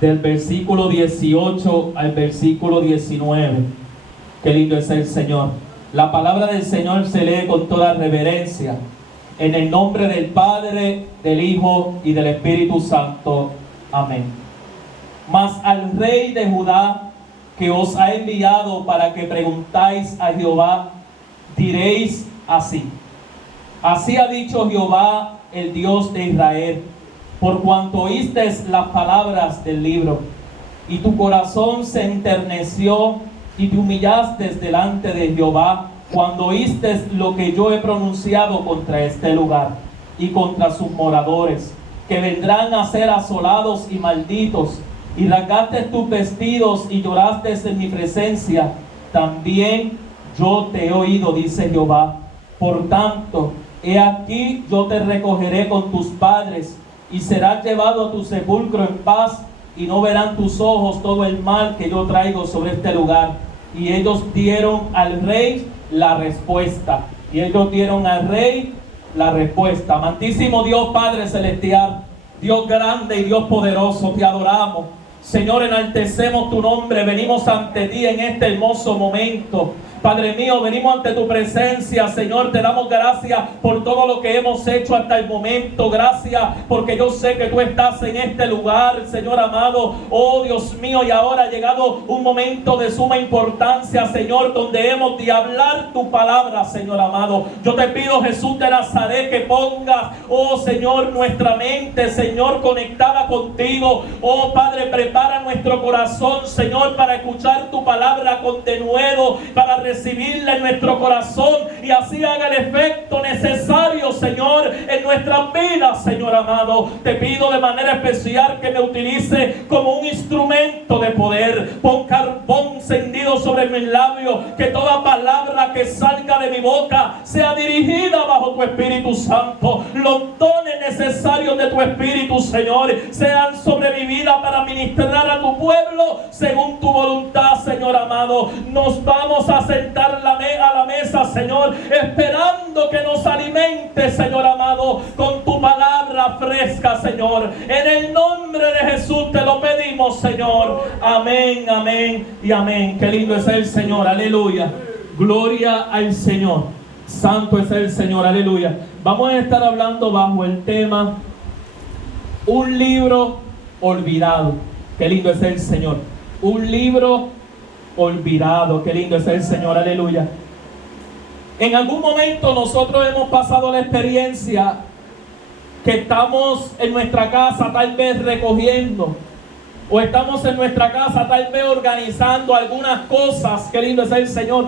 del versículo 18 al versículo 19. Qué lindo es el Señor. La palabra del Señor se lee con toda reverencia. En el nombre del Padre, del Hijo y del Espíritu Santo. Amén. Mas al rey de Judá, que os ha enviado para que preguntáis a Jehová, diréis así: así ha dicho Jehová, el Dios de Israel, por cuanto oísteis las palabras del libro, y tu corazón se enterneció, y te humillaste delante de Jehová, cuando oíste lo que yo he pronunciado contra este lugar, y contra sus moradores, que vendrán a ser asolados y malditos, y rasgaste tus vestidos, y lloraste en mi presencia, también yo te he oído, dice Jehová. Por tanto, he aquí yo te recogeré con tus padres, y serás llevado a tu sepulcro en paz, y no verán tus ojos todo el mal que yo traigo sobre este lugar. Y ellos dieron al rey la respuesta. Amantísimo Dios Padre Celestial, Dios grande y Dios poderoso, te adoramos. Señor, enaltecemos tu nombre. Venimos ante ti en este hermoso momento. Padre mío, venimos ante tu presencia, Señor, te damos gracias por todo lo que hemos hecho hasta el momento. Gracias porque yo sé que tú estás en este lugar, Señor amado. Oh Dios mío, y ahora ha llegado un momento de suma importancia, Señor, donde hemos de hablar tu palabra, Señor amado. Yo te pido, Jesús de Nazaret, que pongas, oh Señor, nuestra mente, Señor, conectada contigo. Oh Padre, prepara nuestro corazón, Señor, para escuchar tu palabra con denuedo, para recibirla en nuestro corazón, y así haga el efecto necesario, Señor, en nuestras vidas, Señor amado. Te pido de manera especial que me utilice como un instrumento de poder. Pon carbón encendido sobre mis labios, que toda palabra que salga de mi boca sea dirigida bajo tu Espíritu Santo. Los dones necesarios de tu Espíritu, Señor, sean sobre mi vida para ministrar a tu pueblo según tu voluntad, Señor amado. Nos vamos a sentar a la mesa, Señor, esperando que nos alimente, Señor amado, con tu palabra fresca, Señor. En el nombre de Jesús te lo pedimos, Señor. Amén, amén y amén. Qué lindo es el Señor, aleluya. Gloria al Señor. Santo es el Señor, aleluya. Vamos a estar hablando bajo el tema un libro olvidado. Qué lindo es el Señor. Un libro olvidado. Qué lindo es el Señor, aleluya. En algún momento nosotros hemos pasado la experiencia que estamos en nuestra casa tal vez recogiendo, o estamos en nuestra casa tal vez organizando algunas cosas. Qué lindo es el Señor.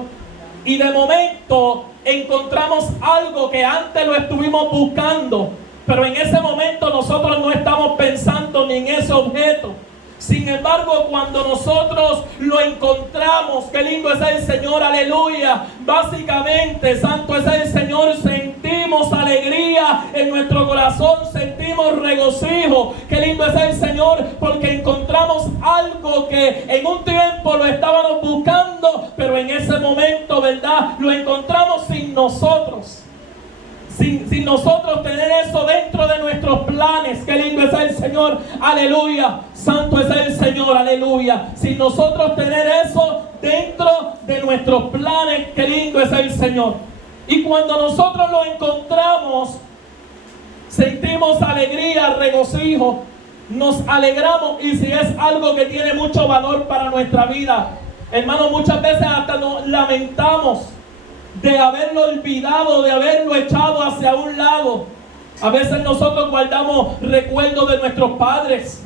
Y de momento encontramos algo que antes lo estuvimos buscando, pero en ese momento nosotros no estamos pensando ni en ese objeto. Sin embargo, cuando nosotros lo encontramos, qué lindo es el Señor, aleluya. Básicamente, santo es el Señor, sentimos alegría en nuestro corazón, sentimos regocijo. Qué lindo es el Señor, porque encontramos algo que en un tiempo lo estábamos buscando, pero en ese momento, ¿verdad?, lo encontramos sin nosotros. Sin nosotros tener eso dentro de nuestros planes. Qué lindo es el Señor, aleluya. Santo es el Señor, aleluya. Sin nosotros tener eso dentro de nuestros planes, qué lindo es el Señor. Y cuando nosotros lo encontramos, sentimos alegría, regocijo, nos alegramos. Y si es algo que tiene mucho valor para nuestra vida, hermanos, muchas veces hasta nos lamentamos de haberlo olvidado, de haberlo echado hacia un lado. A veces nosotros guardamos recuerdos de nuestros padres.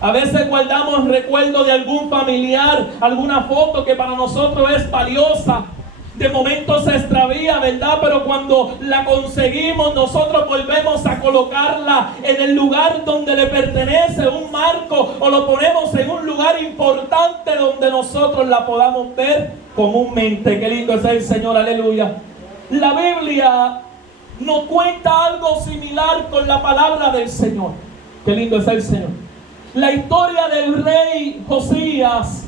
A veces guardamos recuerdos de algún familiar, alguna foto que para nosotros es valiosa. De momento se extravía, ¿verdad? Pero cuando la conseguimos, nosotros volvemos a colocarla en el lugar donde le pertenece, un marco, o lo ponemos en un lugar importante donde nosotros la podamos ver comúnmente. Qué lindo es el Señor, aleluya. La Biblia nos cuenta algo similar con la palabra del Señor. Qué lindo es el Señor. La historia del rey Josías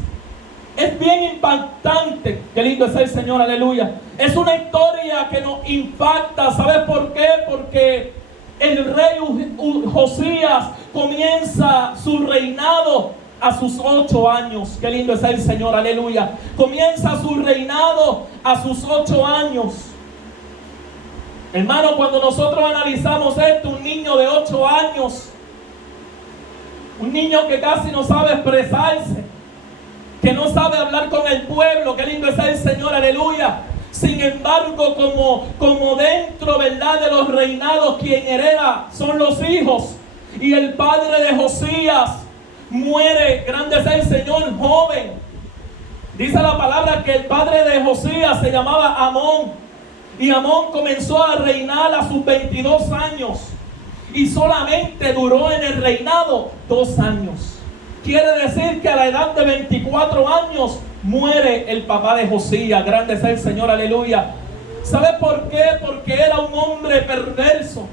es bien impactante. Qué lindo es el Señor, aleluya. Es una historia que nos impacta. ¿Sabes por qué? Porque el rey Josías comienza su reinado a sus 8 años. Qué lindo es el Señor, aleluya. Comienza su reinado a sus 8 años. Hermano, cuando nosotros analizamos esto, un niño de 8 años, un niño que casi no sabe expresarse, que no sabe hablar con el pueblo, qué lindo es el Señor, aleluya. Sin embargo, como dentro, ¿verdad?, de los reinados, quien hereda son los hijos. Y el padre de Josías muere, grande es el Señor, joven. Dice la palabra que el padre de Josías se llamaba Amón. Y Amón comenzó a reinar a sus 22 años. Y solamente duró en el reinado 2 años. Quiere decir que a la edad de 24 años muere el papá de Josías. Grande es el Señor, aleluya. ¿Sabe por qué? Porque era un hombre perverso.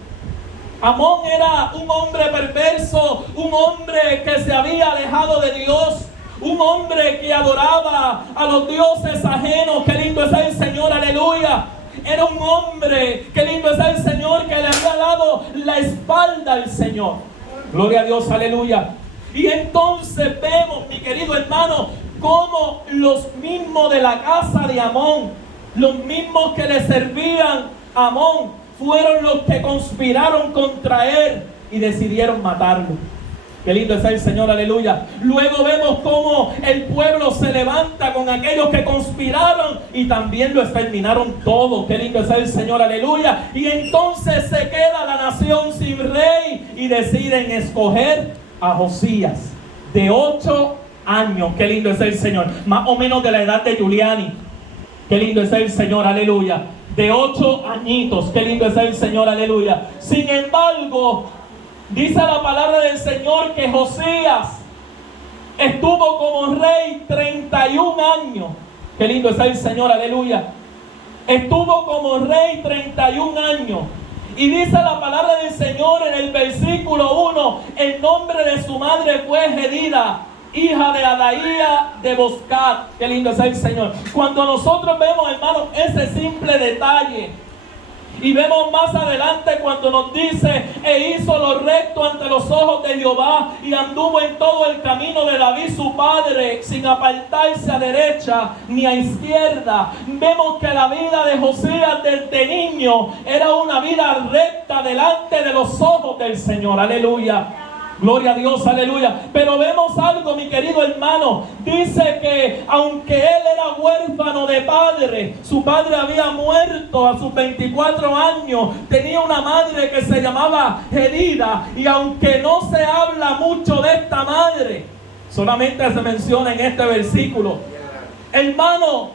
Amón era un hombre perverso, un hombre que se había alejado de Dios, un hombre que adoraba a los dioses ajenos. Qué lindo es el Señor, aleluya. Era un hombre, qué lindo es el Señor, que le había dado la espalda al Señor. Gloria a Dios, aleluya. Y entonces vemos, mi querido hermano, cómo los mismos de la casa de Amón, los mismos que le servían a Amón, fueron los que conspiraron contra él y decidieron matarlo. Qué lindo es el Señor, aleluya. Luego vemos cómo el pueblo se levanta con aquellos que conspiraron y también lo exterminaron todo. Qué lindo es el Señor, aleluya. Y entonces se queda la nación sin rey y deciden escoger a Josías, de 8 años. Qué lindo es el Señor. Más o menos de la edad de Giuliani. Qué lindo es el Señor, aleluya. De 8 añitos. Qué lindo es el Señor, aleluya. Sin embargo, dice la palabra del Señor que Josías estuvo como rey 31 años. Qué lindo es el Señor, aleluya. Estuvo como rey 31 años. Y dice la palabra del Señor en el versículo 1, el nombre de su madre fue Jedida, hija de Adaía de Boscat. Qué lindo es el Señor. Cuando nosotros vemos, hermanos, ese simple detalle, y vemos más adelante cuando nos dice: e hizo lo recto ante los ojos de Jehová, y anduvo en todo el camino de David su padre, sin apartarse a derecha ni a izquierda. Vemos que la vida de Josías desde niño era una vida recta delante de los ojos del Señor. Aleluya. Gloria a Dios, aleluya. Pero vemos algo, mi querido hermano. Dice que aunque él era huérfano de padre, su padre había muerto a sus 24 años. Tenía una madre que se llamaba Jedida. Y aunque no se habla mucho de esta madre, solamente se menciona en este versículo. Hermano,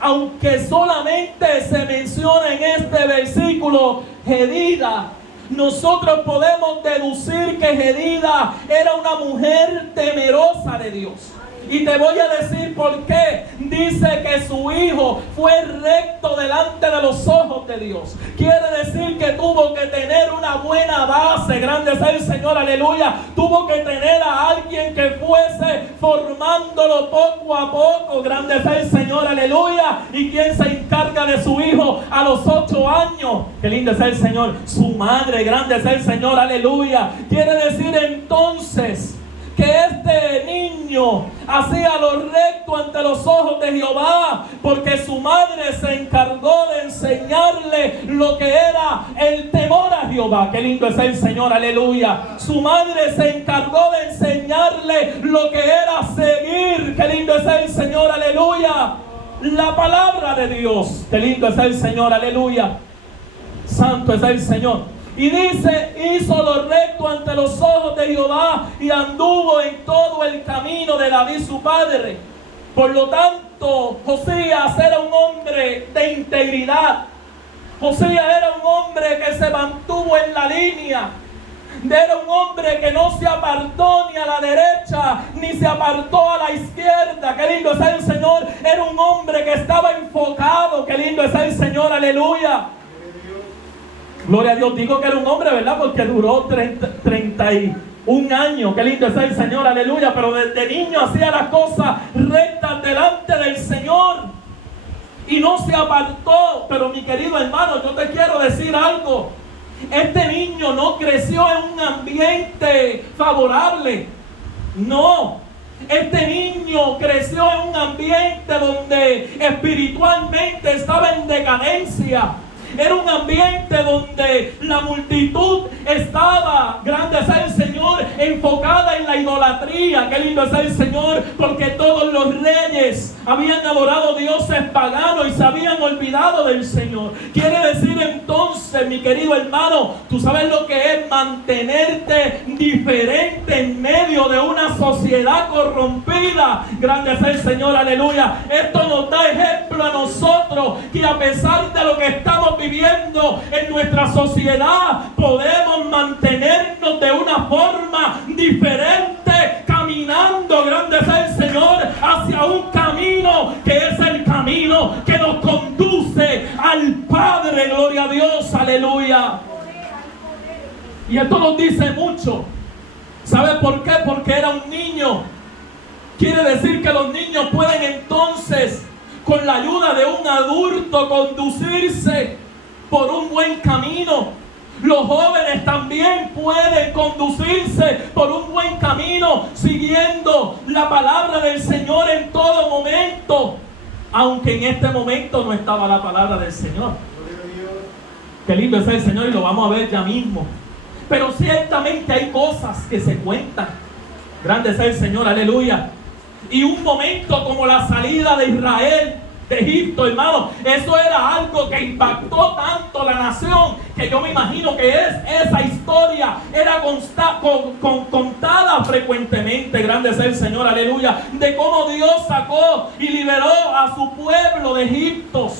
aunque solamente se menciona en este versículo Jedida, nosotros podemos deducir que Jedida era una mujer temerosa de Dios. Y te voy a decir por qué. Dice que su hijo fue recto delante de los ojos de Dios. Quiere decir que tuvo que tener una buena base. Grande es el Señor, aleluya. Tuvo que tener a alguien que fuese formándolo poco a poco. Grande es el Señor, aleluya. ¿Y quién se encarga de su hijo a los 8 años? Qué lindo es el Señor. Su madre. Grande es el Señor, aleluya. Quiere decir entonces que este niño hacía lo recto ante los ojos de Jehová, porque su madre se encargó de enseñarle lo que era el temor a Jehová. Qué lindo es el Señor, aleluya. Su madre se encargó de enseñarle lo que era seguir. Qué lindo es el Señor, aleluya. La palabra de Dios. Qué lindo es el Señor, aleluya. Santo es el Señor. Y dice: hizo lo recto ante los ojos de Jehová y anduvo en todo el camino de David su padre. Por lo tanto, Josías era un hombre de integridad. Josías era un hombre que se mantuvo en la línea. Era un hombre que no se apartó ni a la derecha ni se apartó a la izquierda. Qué lindo es el Señor. Era un hombre que estaba enfocado. Qué lindo es el Señor, aleluya. Gloria a Dios. Digo que era un hombre, ¿verdad? Porque duró 31 años. Qué lindo es el Señor, aleluya. Pero desde niño hacía las cosas rectas delante del Señor y no se apartó. Pero mi querido hermano, yo te quiero decir algo. Este niño no creció en un ambiente favorable. No. Este niño creció en un ambiente donde espiritualmente estaba en decadencia. Era un ambiente donde la multitud estaba, grande es el Señor, enfocada en la idolatría. Qué lindo es el Señor, porque todos los reyes habían adorado dioses paganos y se habían olvidado del Señor. Quiere decir entonces, mi querido hermano, tú sabes lo que es mantenerte diferente en medio de una sociedad corrompida. Grande es el Señor, aleluya. Esto nos da ejemplo a nosotros que a pesar de lo que estamos viviendo en nuestra sociedad, podemos mantenernos de una forma diferente, caminando, grande es el Señor, hacia un camino que es el camino que nos conduce al Padre. Gloria a Dios, aleluya. Y esto nos dice mucho. ¿Sabe por qué? Porque era un niño. Quiere decir que los niños pueden entonces, con la ayuda de un adulto, conducirse por un buen camino. Los jóvenes también pueden conducirse por un buen camino, siguiendo la palabra del Señor en todo momento, aunque en este momento no estaba la palabra del Señor. Qué lindo es el Señor, y lo vamos a ver ya mismo. Pero ciertamente hay cosas que se cuentan. Grande es el Señor, aleluya. Y un momento como la salida de Israel de Egipto, hermano, eso era algo que impactó tanto la nación, que yo me imagino que esa historia era contada frecuentemente. Grande es el Señor, aleluya, de cómo Dios sacó y liberó a su pueblo de Egipto.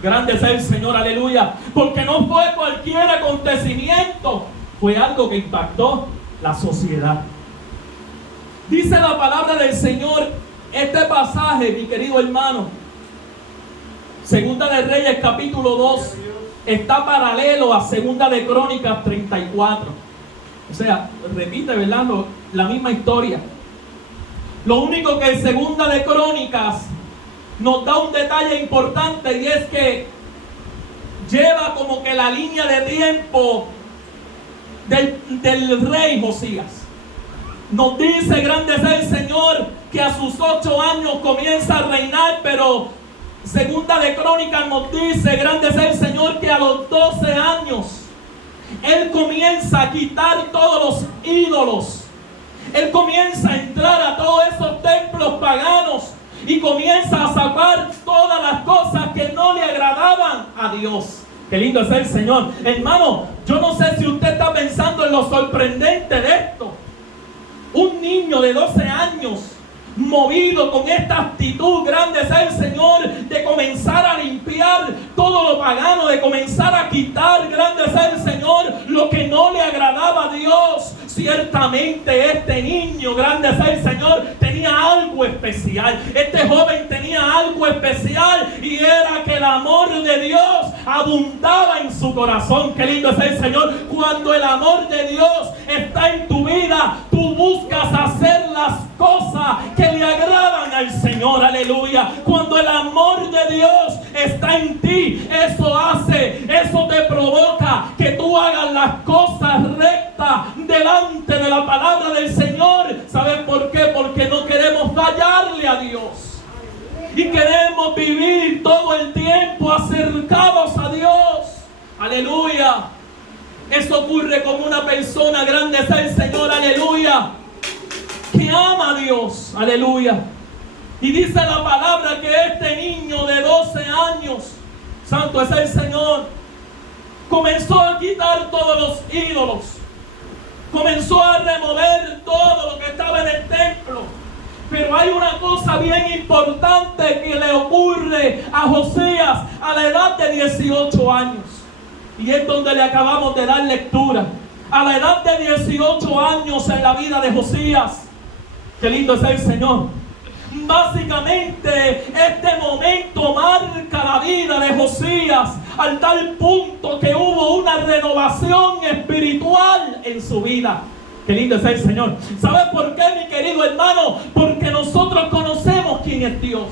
Grande es el Señor, aleluya, porque no fue cualquier acontecimiento, fue algo que impactó la sociedad. Dice la palabra del Señor, este pasaje, mi querido hermano, Segunda de Reyes capítulo 2, está paralelo a Segunda de Crónicas 34. O sea, repite, ¿verdad?, la misma historia. Lo único que en Segunda de Crónicas nos da un detalle importante, y es que lleva como que la línea de tiempo del rey Josías. Nos dice, grande es el Señor, que a sus 8 años comienza a reinar, pero Segunda de Crónicas nos dice, grande es el Señor, que a los 12 años Él comienza a quitar todos los ídolos. Él comienza a entrar a todos esos templos paganos y comienza a sacar todas las cosas que no le agradaban a Dios. Qué lindo es el Señor. Hermano, yo no sé si usted está pensando en lo sorprendente de esto. Un niño de 12 años, movido con esta actitud, grande es el Señor, de comenzar a limpiar todo lo pagano, de comenzar a quitar, grande es el Señor, lo que no le agradaba a Dios. Ciertamente este niño, grande es el Señor, tenía algo especial. Este joven tenía algo especial, y era que el amor de Dios abundaba en su corazón. Qué lindo es el Señor. Cuando el amor de Dios está en tu vida, tú buscas hacer las cosas que le agradan al Señor, aleluya. Cuando el amor de Dios está en ti, eso te provoca que tú hagas las cosas rectas delante de la palabra del Señor. ¿Sabes por qué? Porque no queremos fallarle a Dios y queremos vivir todo el tiempo acercados a Dios, aleluya. Eso ocurre con una persona, grande es el Señor, aleluya, que ama a Dios, aleluya. Y dice la palabra que este niño de 12 años, santo es el Señor, comenzó a quitar todos los ídolos, comenzó a remover todo lo que estaba en el templo. Pero hay una cosa bien importante que le ocurre a Josías a la edad de 18 años. Y es donde le acabamos de dar lectura. A la edad de 18 años en la vida de Josías. Qué lindo es el Señor. Básicamente este momento marca la vida de Josías al tal punto que hubo una renovación espiritual en su vida. Qué lindo es el Señor. ¿Sabes por qué, mi querido hermano? Porque nosotros conocemos quién es Dios.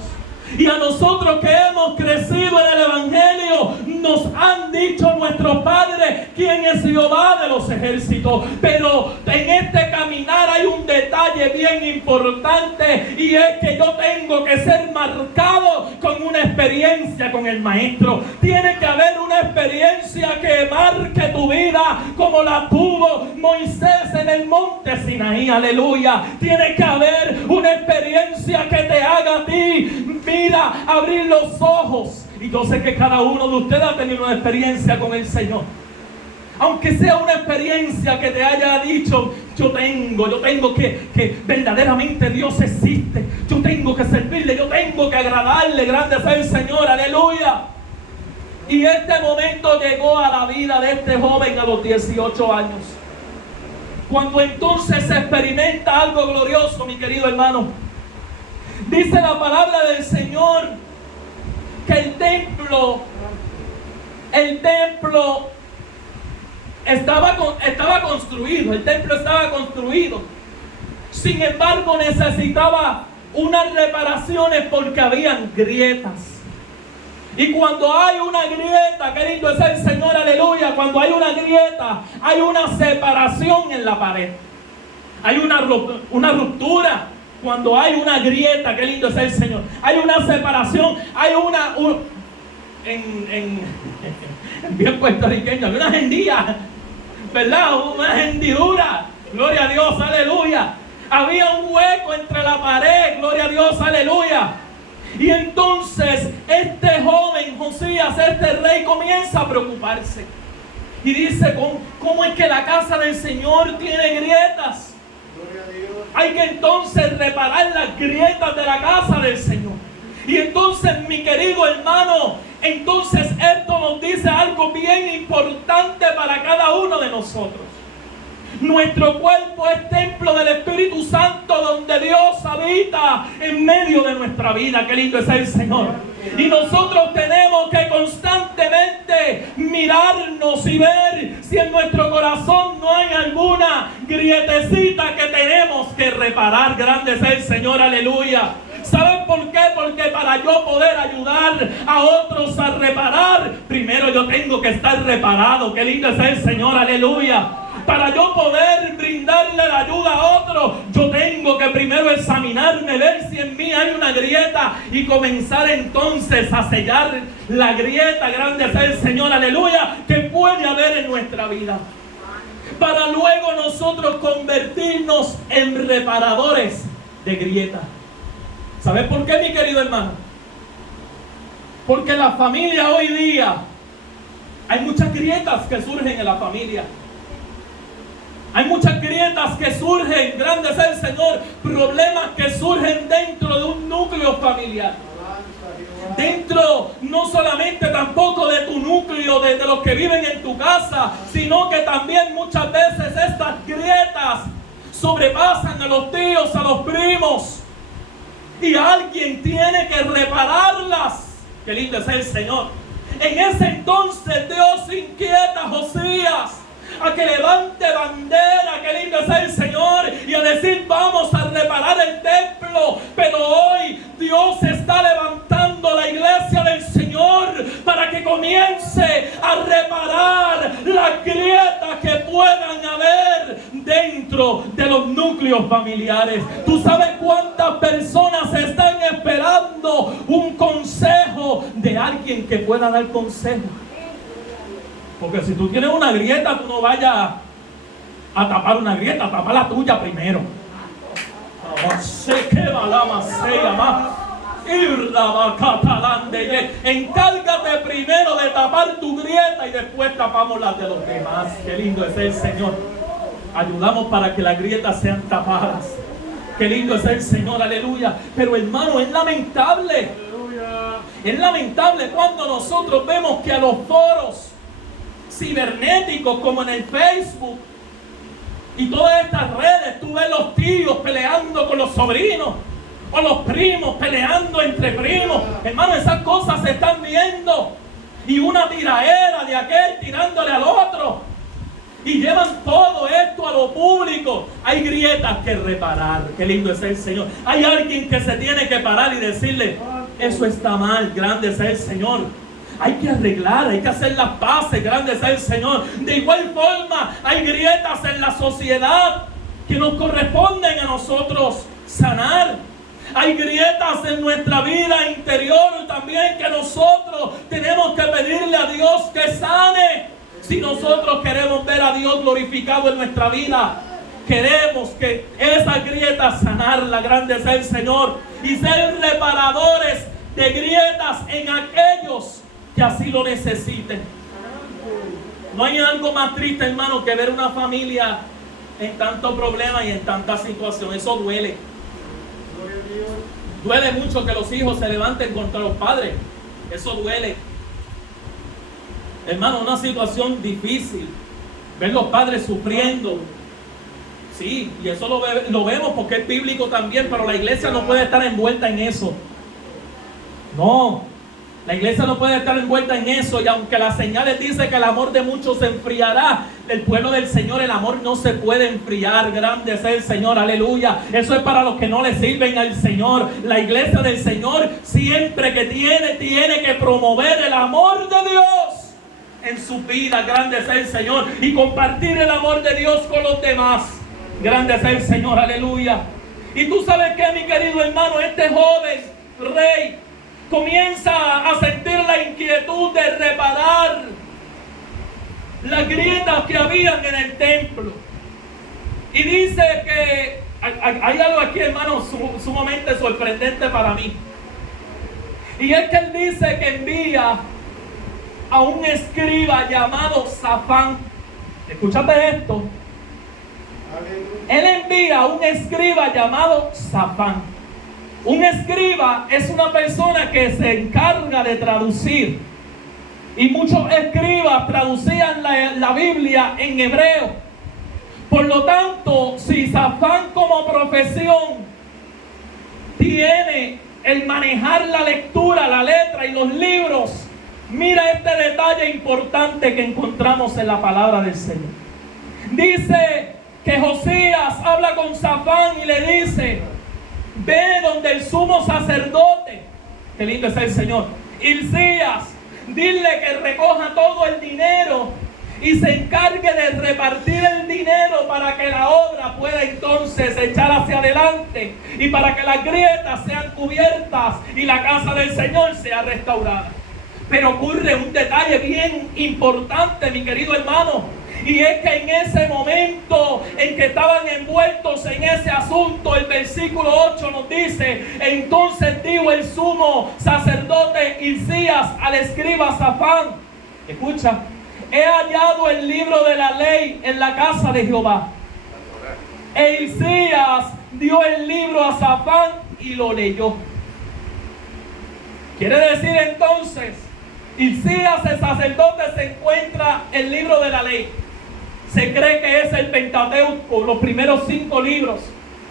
Y a nosotros que hemos crecido en el Evangelio, nos han dicho nuestros padres quién es Jehová de los ejércitos. Pero en este caminar hay un detalle bien importante, y es que yo tengo que ser marcado con una experiencia con el Maestro. Tiene que haber una experiencia que marque tu vida como la tuvo Moisés en el monte Sinaí. Aleluya. Tiene que haber una experiencia que te haga a ti, mira, abrir los ojos. Y yo sé que cada uno de ustedes ha tenido una experiencia con el Señor. Aunque sea una experiencia que te haya dicho, yo tengo que verdaderamente Dios existe. Yo tengo que servirle, yo tengo que agradarle. Grande sea el Señor, aleluya. Y este momento llegó a la vida de este joven a los 18 años. Cuando entonces se experimenta algo glorioso, mi querido hermano. Dice la palabra del Señor que el templo estaba construido. El templo estaba construido. Sin embargo, necesitaba unas reparaciones porque habían grietas. Y cuando hay una grieta, qué lindo es el Señor, aleluya. Cuando hay una grieta, hay una separación en la pared. Hay una ruptura. Cuando hay una grieta, qué lindo es el Señor. Hay una separación, hay en bien puertorriqueño, hay una hendilla, ¿verdad? Una hendidura. Gloria a Dios, aleluya. Había un hueco entre la pared, gloria a Dios, aleluya. Y entonces este joven Josías, este rey, comienza a preocuparse. Y dice, ¿cómo es que la casa del Señor tiene grietas? Hay que entonces reparar las grietas de la casa del Señor. Y entonces, mi querido hermano, entonces esto nos dice algo bien importante para cada uno de nosotros. Nuestro cuerpo es templo del Espíritu Santo, donde Dios habita en medio de nuestra vida. Qué lindo es el Señor. Y nosotros tenemos que constantemente mirarnos y ver si en nuestro corazón no hay alguna grietecita que tenemos que reparar. Grande es el Señor, aleluya. ¿Saben por qué? Porque para yo poder ayudar a otros a reparar, primero yo tengo que estar reparado. Qué lindo es el Señor, aleluya. Para yo poder brindarle la ayuda a otro, yo tengo que primero examinarme, ver si en mí hay una grieta y comenzar entonces a sellar la grieta. Grande es el Señor, aleluya, que puede haber en nuestra vida. Para luego nosotros convertirnos en reparadores de grietas. ¿Sabes por qué, mi querido hermano? Porque la familia hoy día, hay muchas grietas que surgen en la familia. Hay muchas grietas que surgen, grande es el Señor, problemas que surgen dentro de un núcleo familiar. Dentro no solamente tampoco de tu núcleo, de los que viven en tu casa, sino que también muchas veces estas grietas sobrepasan a los tíos, a los primos. Y alguien tiene que repararlas. Qué lindo es el Señor. En ese entonces Dios inquieta a Josías a que levante bandera, qué lindo es el Señor, y a decir, vamos a reparar el templo. Pero hoy Dios está levantando la iglesia del Señor para que comience a reparar las grietas que puedan haber dentro de los núcleos familiares. ¿Tú sabes cuántas personas están esperando un consejo de alguien que pueda dar consejo? Porque si tú tienes una grieta, tú no vayas a tapar una grieta, tapa la tuya primero. Encárgate primero de tapar tu grieta y después tapamos las de los demás. Qué lindo es el Señor. Ayudamos para que las grietas sean tapadas. Qué lindo es el Señor, aleluya. Pero hermano, es lamentable. Es lamentable cuando nosotros vemos que a los foros cibernéticos como en el Facebook y todas estas redes, tú ves los tíos peleando con los sobrinos o los primos peleando entre primos. Hermano, esas cosas se están viendo, y una tiraera de aquel tirándole al otro, y llevan todo esto a lo público. Hay grietas que reparar. Qué lindo es el Señor. Hay alguien que se tiene que parar y decirle, Eso está mal, grande sea el Señor. Hay que arreglar, hay que hacer las paces, grande sea el Señor. De igual forma, hay grietas en la sociedad que nos corresponden a nosotros sanar. Hay grietas en nuestra vida interior también que nosotros tenemos que pedirle a Dios que sane. Si nosotros queremos ver a Dios glorificado en nuestra vida, queremos que esas grietas sanarlas, grande sea el Señor, y ser reparadores de grietas en aquellos que así lo necesiten. No hay algo más triste, hermano, que ver una familia en tanto problema y en tanta situación. Eso duele. Duele mucho que los hijos se levanten contra los padres. Eso duele. Hermano, una situación difícil. Ver los padres sufriendo. Sí, y eso lo vemos porque es bíblico también, pero la iglesia no puede estar envuelta en eso. No, la iglesia no puede estar envuelta en eso. Y aunque las señales dicen que el amor de muchos se enfriará, el pueblo del Señor, el amor no se puede enfriar. Grande es el Señor, aleluya. Eso es para los que no le sirven al Señor. La iglesia del Señor siempre que tiene que promover el amor de Dios en su vida. Grande es el Señor, y compartir el amor de Dios con los demás. Grande es el Señor, aleluya. Y tú sabes que, mi querido hermano, este joven rey comienza a sentir la inquietud de reparar las grietas que habían en el templo. Y dice que hay algo aquí, hermano, sumamente sorprendente para mí. Y es que él dice que envía a un escriba llamado Safán. Escúchate esto. Él envía a un escriba llamado Safán. Un escriba es una persona que se encarga de traducir. Y muchos escribas traducían la Biblia en hebreo. Por lo tanto, si Safán como profesión tiene el manejar la lectura, la letra y los libros, mira este detalle importante que encontramos en la palabra del Señor. Dice que Josías habla con Safán y le dice: ve donde el sumo sacerdote, qué lindo es el Señor, Hilcías, dile que recoja todo el dinero y se encargue de repartir el dinero para que la obra pueda entonces echar hacia adelante y para que las grietas sean cubiertas y la casa del Señor sea restaurada. Pero ocurre un detalle bien importante, mi querido hermano. Y es que en ese momento en que estaban envueltos en ese asunto, el versículo 8 nos dice: entonces dijo el sumo sacerdote Hilcías al escriba Safán, escucha, he hallado el libro de la ley en la casa de Jehová. E Hilcías dio el libro a Safán y lo leyó. Quiere decir entonces, Hilcías el sacerdote se encuentra el libro de la ley. Se cree que es el Pentateuco, los primeros 5 libros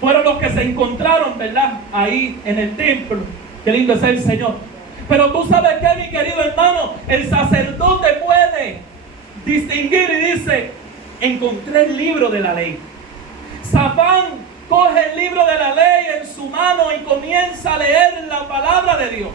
fueron los que se encontraron, ¿verdad? Ahí en el templo. Qué lindo es el Señor. Pero tú sabes que, mi querido hermano, el sacerdote puede distinguir y dice: encontré el libro de la ley. Safán coge el libro de la ley en su mano y comienza a leer la palabra de Dios.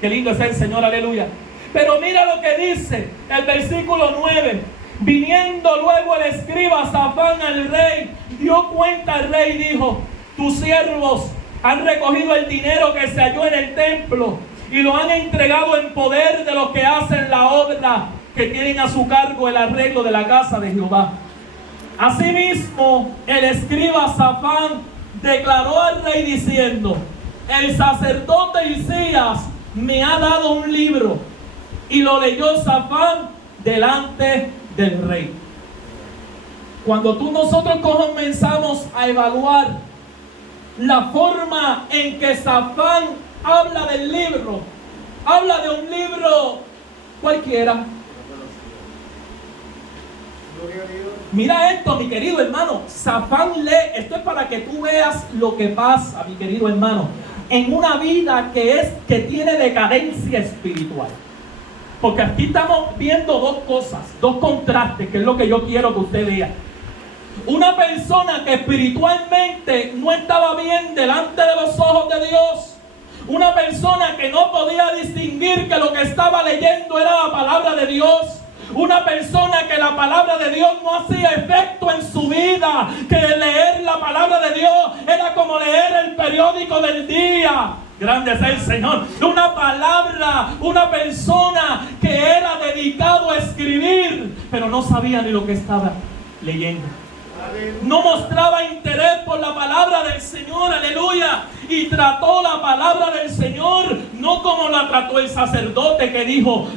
Qué lindo es el Señor, aleluya. Pero mira lo que dice el versículo 9. Viniendo luego el escriba Safán al rey, dio cuenta al rey y dijo: tus siervos han recogido el dinero que se halló en el templo y lo han entregado en poder de los que hacen la obra, que tienen a su cargo el arreglo de la casa de Jehová. Asimismo, el escriba Safán declaró al rey diciendo: el sacerdote Hilcías me ha dado un libro. Y lo leyó Safán delante del rey. Cuando nosotros comenzamos a evaluar la forma en que Safán habla del libro, habla de un libro cualquiera. Mira esto, mi querido hermano. Safán lee, esto es para que tú veas lo que pasa, mi querido hermano, en una vida que tiene decadencia espiritual. Porque aquí estamos viendo dos cosas, dos contrastes, que es lo que yo quiero que usted vea. Una persona que espiritualmente no estaba bien delante de los ojos de Dios, Una persona que no podía distinguir que lo que estaba leyendo era la palabra de Dios. Una persona que la palabra de Dios no hacía efecto en su vida. Que leer la palabra de Dios era como leer el periódico del día. Grande es el Señor. Una palabra, una persona que era dedicado a escribir, pero no sabía ni lo que estaba leyendo. No mostraba interés por la palabra del Señor, aleluya. Y trató la palabra del Señor no como la trató el sacerdote que dijo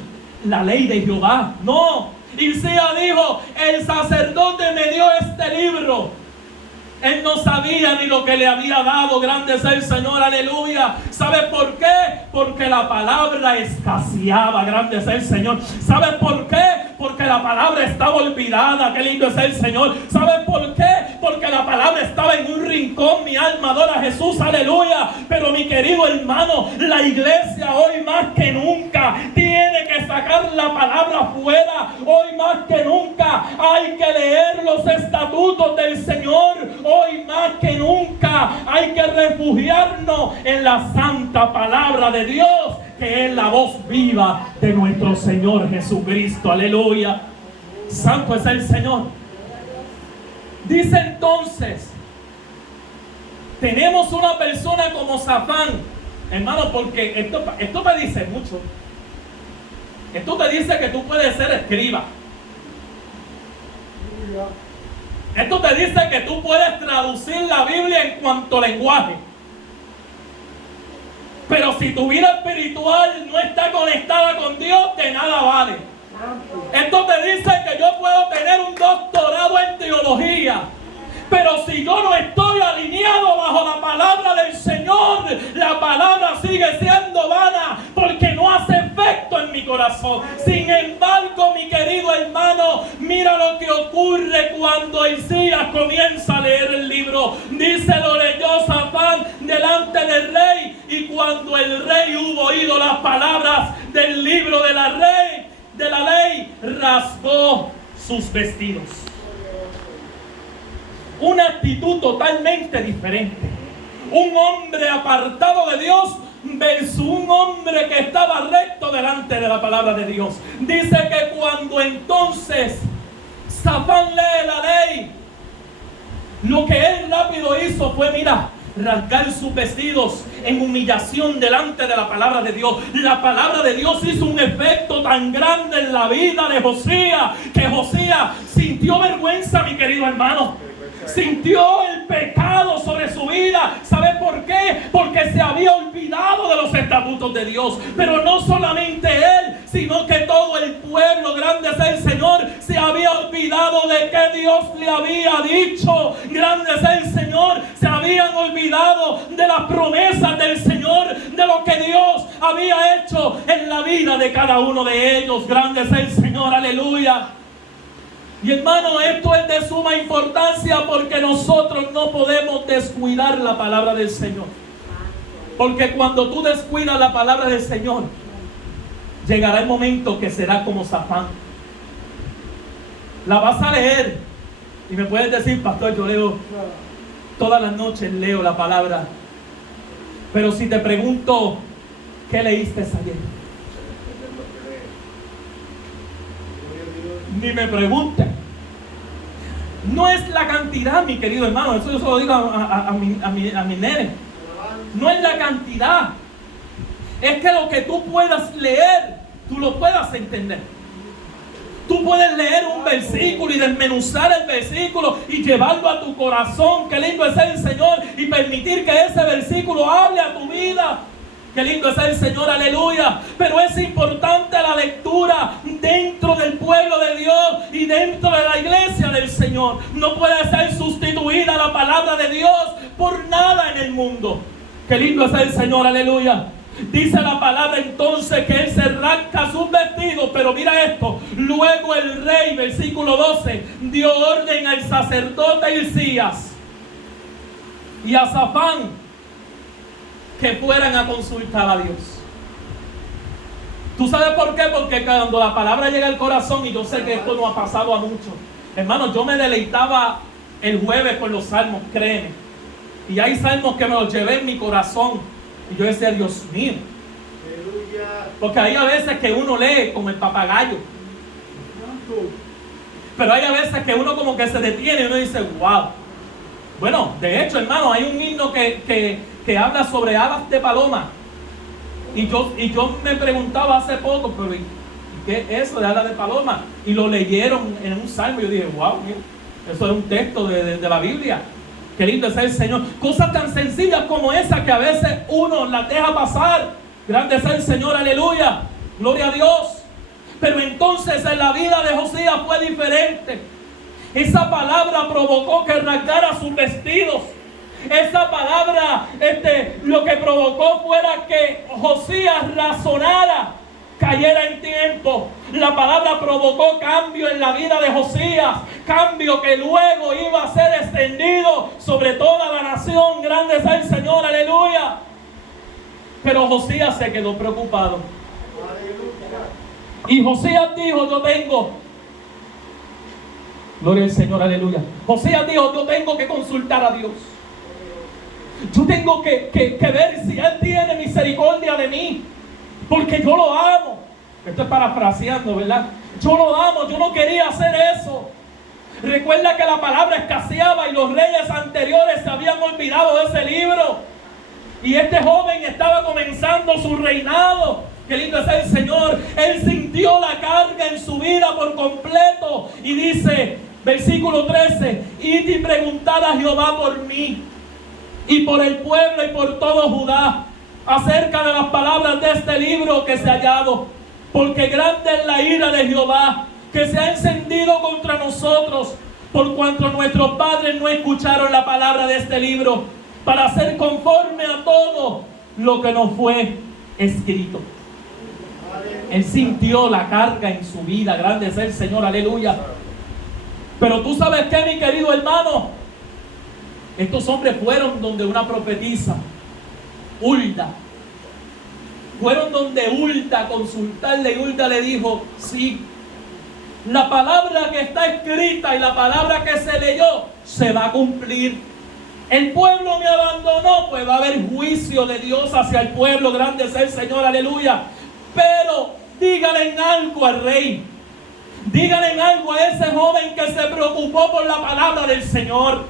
la ley de Jehová. No, Isaías dijo, el sacerdote me dio este libro. Él no sabía ni lo que le había dado. Grande es el Señor, aleluya. ¿Sabe por qué? Porque la palabra escaseaba. Grande es el Señor. ¿Sabe por qué? Porque la palabra estaba olvidada. Qué lindo es el Señor. ¿Sabe por qué? Porque la palabra estaba en un rincón. Mi alma adora a Jesús, aleluya. Pero mi querido hermano, la iglesia hoy más que nunca tiene que sacar la palabra afuera. Hoy más que nunca hay que leer los estatutos del Señor. Hoy más que nunca hay que refugiarnos en la santa palabra de Dios, que es la voz viva de nuestro Señor Jesucristo. Aleluya. Santo es el Señor. Dice entonces, tenemos una persona como Safán, hermano, porque esto me dice mucho. Esto te dice que tú puedes ser escriba. Esto te dice que tú puedes traducir la Biblia en cuanto lenguaje. Pero si tu vida espiritual no está conectada con Dios, de nada vale. Esto te dice que yo puedo tener un doctorado en teología, pero si yo no estoy alineado bajo la palabra del Señor, la palabra sigue siendo vana, porque no hace efecto en mi corazón. Sin embargo, mi querido hermano, mira lo que ocurre cuando Isaías comienza a leer el libro. Dice, lo leyó Safán delante del rey, y cuando el rey hubo oído las palabras del libro de la ley, rasgó sus vestidos. Una actitud totalmente diferente. Un hombre apartado de Dios versus un hombre que estaba recto delante de la palabra de Dios. Dice que cuando entonces Safán lee la ley, lo que él rápido hizo fue, rasgar sus vestidos en humillación delante de la palabra de Dios. La palabra de Dios hizo un efecto tan grande en la vida de Josías, que Josías sintió vergüenza, mi querido hermano. Sintió el pecado sobre su vida. ¿Sabe por qué? Porque se había olvidado de los estatutos de Dios. Pero no solamente él, sino que todo el pueblo, grande es el Señor, se había olvidado de que Dios le había dicho. Grande es el Señor. Se habían olvidado de las promesas del Señor, de lo que Dios había hecho en la vida de cada uno de ellos. Grande es el Señor, aleluya. Y hermano, esto es de suma importancia, porque nosotros no podemos descuidar la palabra del Señor. Porque cuando tú descuidas la palabra del Señor, llegará el momento que será como Safán. La vas a leer y me puedes decir, pastor, yo leo todas las noches, leo la palabra. Pero si te pregunto, ¿qué leíste ayer? Ni me pregunten. No es la cantidad, mi querido hermano. Eso yo se lo digo a mi nene. No es la cantidad. Es que lo que tú puedas leer, tú lo puedas entender. Tú puedes leer un versículo y desmenuzar el versículo y llevarlo a tu corazón. Qué lindo es el Señor, y permitir que ese versículo hable a tu vida. Qué lindo es el Señor, aleluya. Pero es importante la lectura dentro del pueblo de Dios y dentro de la iglesia del Señor. No puede ser sustituida la palabra de Dios por nada en el mundo. Qué lindo es el Señor, aleluya. Dice la palabra entonces que él se rasca sus vestidos. Pero mira esto. Luego el rey, versículo 12, dio orden al sacerdote Hilcías y a Safán que fueran a consultar a Dios. ¿Tú sabes por qué? Porque cuando la palabra llega al corazón, y yo sé que esto no ha pasado a muchos, hermano, yo me deleitaba el jueves con los salmos, créeme. Y hay salmos que me los llevé en mi corazón. Y yo decía, Dios mío. Porque hay a veces que uno lee como el papagayo. Pero hay a veces que uno como que se detiene y uno dice, wow. Bueno, de hecho, hermano, hay un himno que habla sobre alas de paloma. Y yo me preguntaba hace poco, pero ¿qué es eso de alas de paloma? Y lo leyeron en un salmo y yo dije, wow, mira, eso es un texto de la Biblia. Qué lindo es el Señor. Cosas tan sencillas como esas que a veces uno las deja pasar. Grande es el Señor, aleluya. Gloria a Dios. Pero entonces en la vida de Josías fue diferente. Esa palabra provocó que rasgara sus vestidos. Esa palabra lo que provocó fuera que Josías razonara, cayera en tiempo. La palabra provocó cambio en la vida de Josías, cambio que luego iba a ser extendido sobre toda la nación. Grande es el Señor, aleluya. Pero Josías se quedó preocupado. Y Josías dijo, yo tengo, gloria al Señor, aleluya. Josías dijo, yo tengo que consultar a Dios. Yo tengo que ver si Él tiene misericordia de mí, porque yo lo amo. Esto es parafraseando, ¿verdad? Yo lo amo, yo no quería hacer eso. Recuerda que la palabra escaseaba y los reyes anteriores se habían olvidado de ese libro. Y este joven estaba comenzando su reinado. Qué lindo es el Señor. Él sintió la carga en su vida por completo. Y dice, versículo 13, id y preguntad a Jehová por mí y por el pueblo y por todo Judá acerca de las palabras de este libro que se ha hallado. Porque grande es la ira de Jehová que se ha encendido contra nosotros, por cuanto nuestros padres no escucharon la palabra de este libro, para hacer conforme a todo lo que nos fue escrito. Él sintió la carga en su vida. Grande es el Señor, aleluya. Pero tú sabes qué, mi querido hermano, estos hombres fueron donde una profetisa, Hulda. Fueron donde Hulda a consultarle, y Hulda le dijo, sí, la palabra que está escrita y la palabra que se leyó se va a cumplir. El pueblo me abandonó, pues va a haber juicio de Dios hacia el pueblo. Grande es el Señor, aleluya. Pero díganle algo al rey. Díganle algo a ese joven que se preocupó por la palabra del Señor.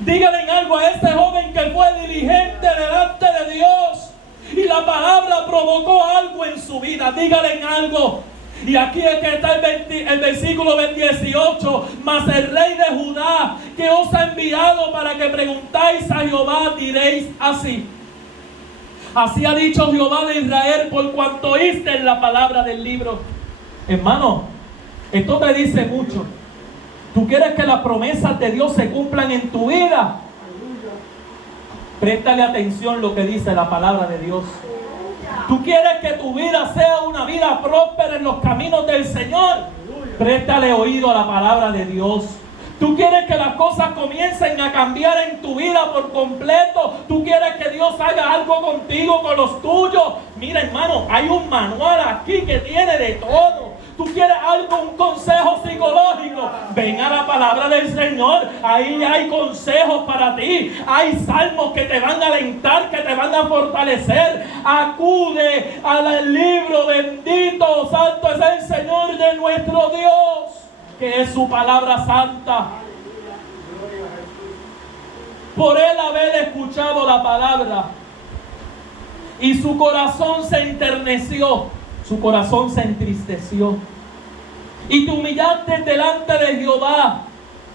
Díganle algo a ese joven que fue diligente delante de Dios y la palabra provocó algo en su vida. Díganle algo. Y aquí es que está el versículo 18. Mas el rey de Judá, que os ha enviado para que preguntáis a Jehová, diréis así: así ha dicho Jehová de Israel, por cuanto oíste la palabra del libro. Hermano, esto te dice mucho. ¿Tú quieres que las promesas de Dios se cumplan en tu vida? Préstale atención lo que dice la palabra de Dios. ¿Tú quieres que tu vida sea una vida próspera en los caminos del Señor? Préstale oído a la palabra de Dios. ¿Tú quieres que las cosas comiencen a cambiar en tu vida por completo? ¿Tú quieres que Dios haga algo contigo, con los tuyos? Mira, hermano, hay un manual aquí que tiene de todo. ¿Tú quieres algo, un consejo psicológico? Ven a la palabra del Señor. Ahí hay consejos para ti. Hay salmos que te van a alentar, que te van a fortalecer. Acude al libro bendito, santo es el Señor de nuestro Dios, que es su palabra santa. Por él haber escuchado la palabra, y su corazón se enterneció, su corazón se entristeció, y te humillaste delante de Jehová.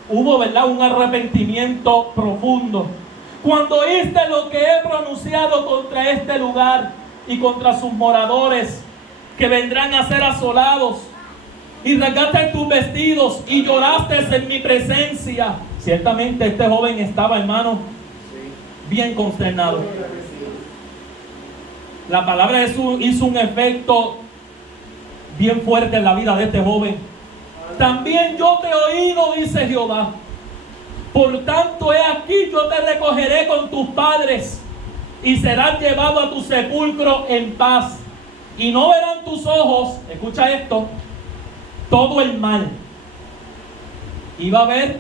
Hubo, ¿verdad?, un arrepentimiento profundo cuando oíste lo que he pronunciado contra este lugar y contra sus moradores, que vendrán a ser asolados. Y rasgaste tus vestidos y lloraste en mi presencia. Ciertamente este joven estaba, hermano, bien consternado. La palabra de Jesús hizo un efecto bien fuerte en la vida de este joven. También yo te he oído, dice Jehová. Por tanto, he aquí, yo te recogeré con tus padres y serás llevado a tu sepulcro en paz. Y no verán tus ojos, escucha esto, todo el mal. Iba a haber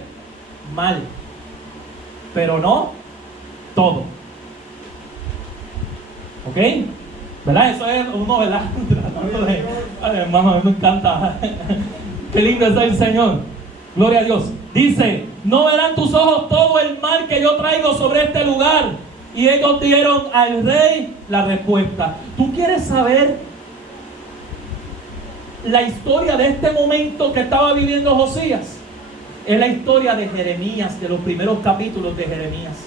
mal, pero no todo. ¿Ok? ¿Verdad? Eso es uno, ¿verdad? Tratando de... Ay, hermano, a mí me encanta. Qué lindo es el Señor. Gloria a Dios. Dice, no verán tus ojos todo el mal que yo traigo sobre este lugar. Y ellos dieron al rey la respuesta. ¿Tú quieres saber la historia de este momento que estaba viviendo Josías? Es la historia de Jeremías, de los primeros capítulos de Jeremías.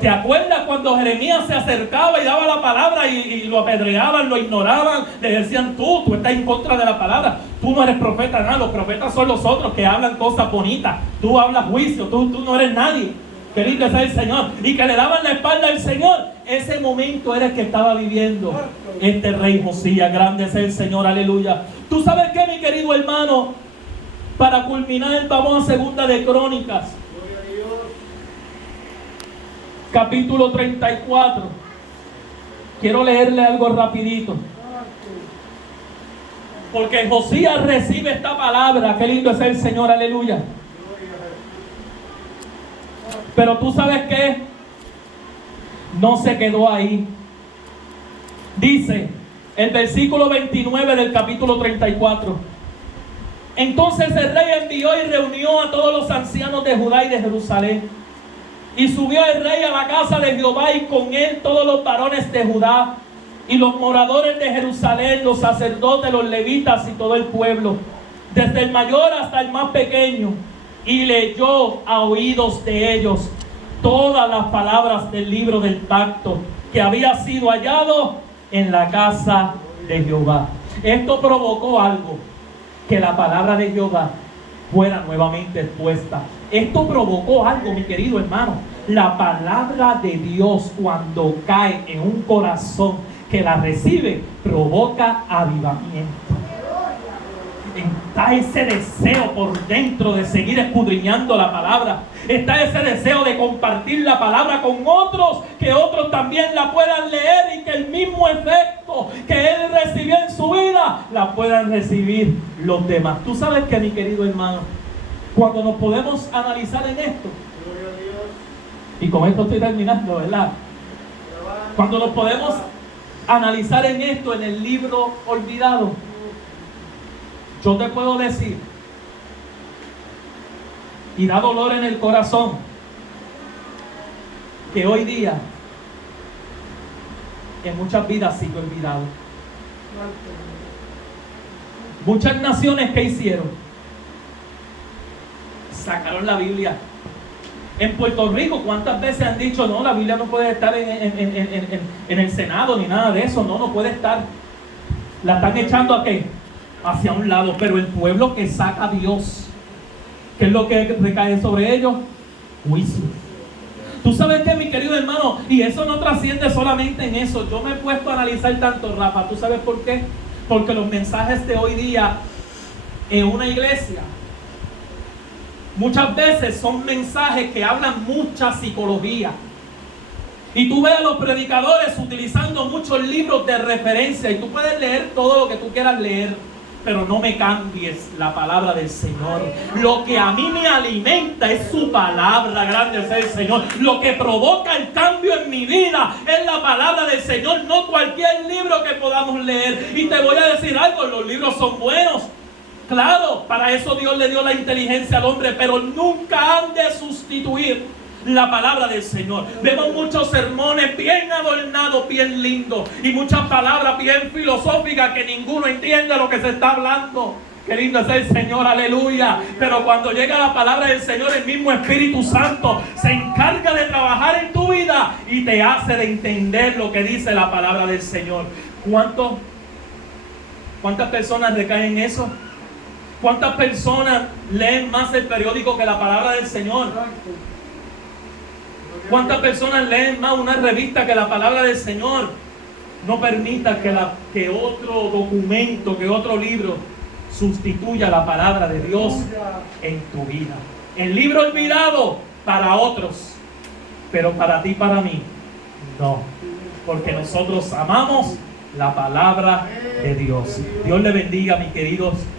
¿Te acuerdas cuando Jeremías se acercaba y daba la palabra y lo apedreaban, lo ignoraban? Le decían, tú estás en contra de la palabra, tú no eres profeta, nada, los profetas son los otros que hablan cosas bonitas, tú hablas juicio, tú no eres nadie. Qué lindo es el Señor. Y que le daban la espalda al Señor. Ese momento era el que estaba viviendo este rey Josías. Grande es el Señor, aleluya. ¿Tú sabes qué, mi querido hermano? Para culminar, vamos a Segunda de Crónicas, capítulo 34. Quiero leerle algo rapidito, porque Josías recibe esta palabra. Qué lindo es el Señor, aleluya. Pero tú sabes qué, no se quedó ahí. Dice el versículo 29 del capítulo 34. Entonces el rey envió y reunió a todos los ancianos de Judá y de Jerusalén. Y subió el rey a la casa de Jehová, y con él todos los varones de Judá y los moradores de Jerusalén, los sacerdotes, los levitas y todo el pueblo, desde el mayor hasta el más pequeño. Y leyó a oídos de ellos todas las palabras del libro del pacto que había sido hallado en la casa de Jehová. Esto provocó algo, que la palabra de Jehová fuera nuevamente expuesta. Esto provocó algo, mi querido hermano. La palabra de Dios, cuando cae en un corazón que la recibe, provoca avivamiento. Está ese deseo por dentro de seguir escudriñando la palabra. Está ese deseo de compartir la palabra con otros, que otros también la puedan leer y que el mismo efecto que él recibió en su vida la puedan recibir los demás. Tú sabes que, mi querido hermano, cuando nos podemos analizar en esto, y con esto estoy terminando, ¿verdad? Cuando nos podemos analizar en esto, en el libro olvidado, yo te puedo decir, y da dolor en el corazón, que hoy día en muchas vidas sigue olvidado. Muchas naciones, ¿qué hicieron? Sacaron la Biblia. En Puerto Rico, ¿cuántas veces han dicho, no, la Biblia no puede estar en el Senado ni nada de eso? No puede estar. La están echando ¿a qué? Hacia un lado. Pero el pueblo que saca a Dios, ¿qué es lo que recae sobre ellos? Juicio. Tú sabes que, mi querido hermano, y eso no trasciende solamente en eso. Yo me he puesto a analizar tanto, Rafa. ¿Tú sabes por qué? Porque los mensajes de hoy día en una iglesia muchas veces son mensajes que hablan mucha psicología. Y tú ves a los predicadores utilizando muchos libros de referencia, y tú puedes leer todo lo que tú quieras leer, pero no me cambies la palabra del Señor. Lo que a mí me alimenta es su palabra. Grande es el Señor. Lo que provoca el cambio en mi vida es la palabra del Señor, no cualquier libro que podamos leer. Y te voy a decir algo, los libros son buenos. Claro, para eso Dios le dio la inteligencia al hombre, pero nunca han de sustituir la palabra del Señor. Vemos muchos sermones bien adornados, bien lindos, y muchas palabras bien filosóficas que ninguno entiende lo que se está hablando. Qué lindo es el Señor, aleluya. Pero cuando llega la palabra del Señor, el mismo Espíritu Santo se encarga de trabajar en tu vida y te hace de entender lo que dice la palabra del Señor. ¿Cuántas personas recaen en eso? ¿Cuántas personas leen más el periódico que la palabra del Señor? ¿Cuántas personas leen más una revista que la palabra del Señor? No permita que otro documento, que otro libro sustituya la palabra de Dios en tu vida. El libro olvidado para otros, pero para ti y para mí no, porque nosotros amamos la palabra de Dios. Dios le bendiga, mis queridos